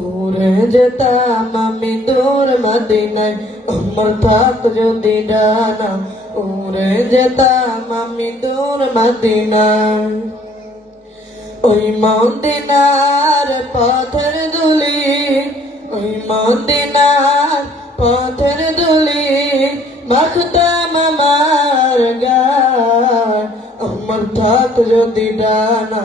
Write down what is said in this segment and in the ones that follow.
উড়ে যেতাম আমি দূর মদিনায় আমার থাক যদি ডানা উড়ে যেতাম আমি দূর মদিনায় ওই মদিনার পথের দুলি ওই মদিনার পথের দুলি মাখতাম আমার গায় আমার থাক যদি ডানা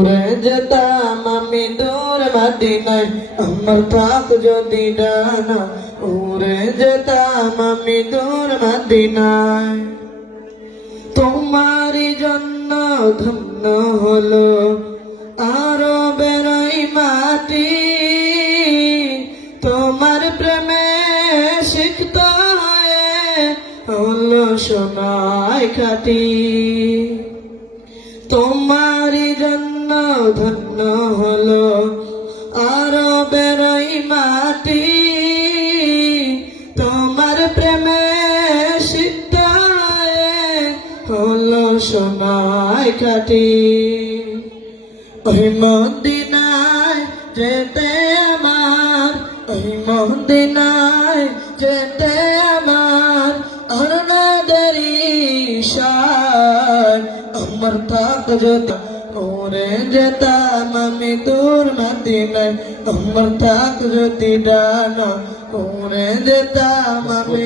উড়ে যেতাম আমি, দূর মদিনায় আমার থাক যদি ডানা, উড়ে যেতাম আমি, দূর মদিনায় তোমারই জন্য ধন্য হলো আরও বেরোই মাটি। তোমার প্রেমে শিখত হলো সোনায় খাটি। তোমারই জন্য ধন্য হলো আরও বেরোই মাটি। তোমার প্রেমে সিদ্ধায় হলো সোনায় কাটি। ওই মদিনায় যেতে আমার, ওই মদিনায় যেতে আমার অরুণাদারি সার আমার থাক যদি ওরে যেতাম আমি দূর মদিনায় আমার থাক যদি ডানা ওরে যেতাম আমি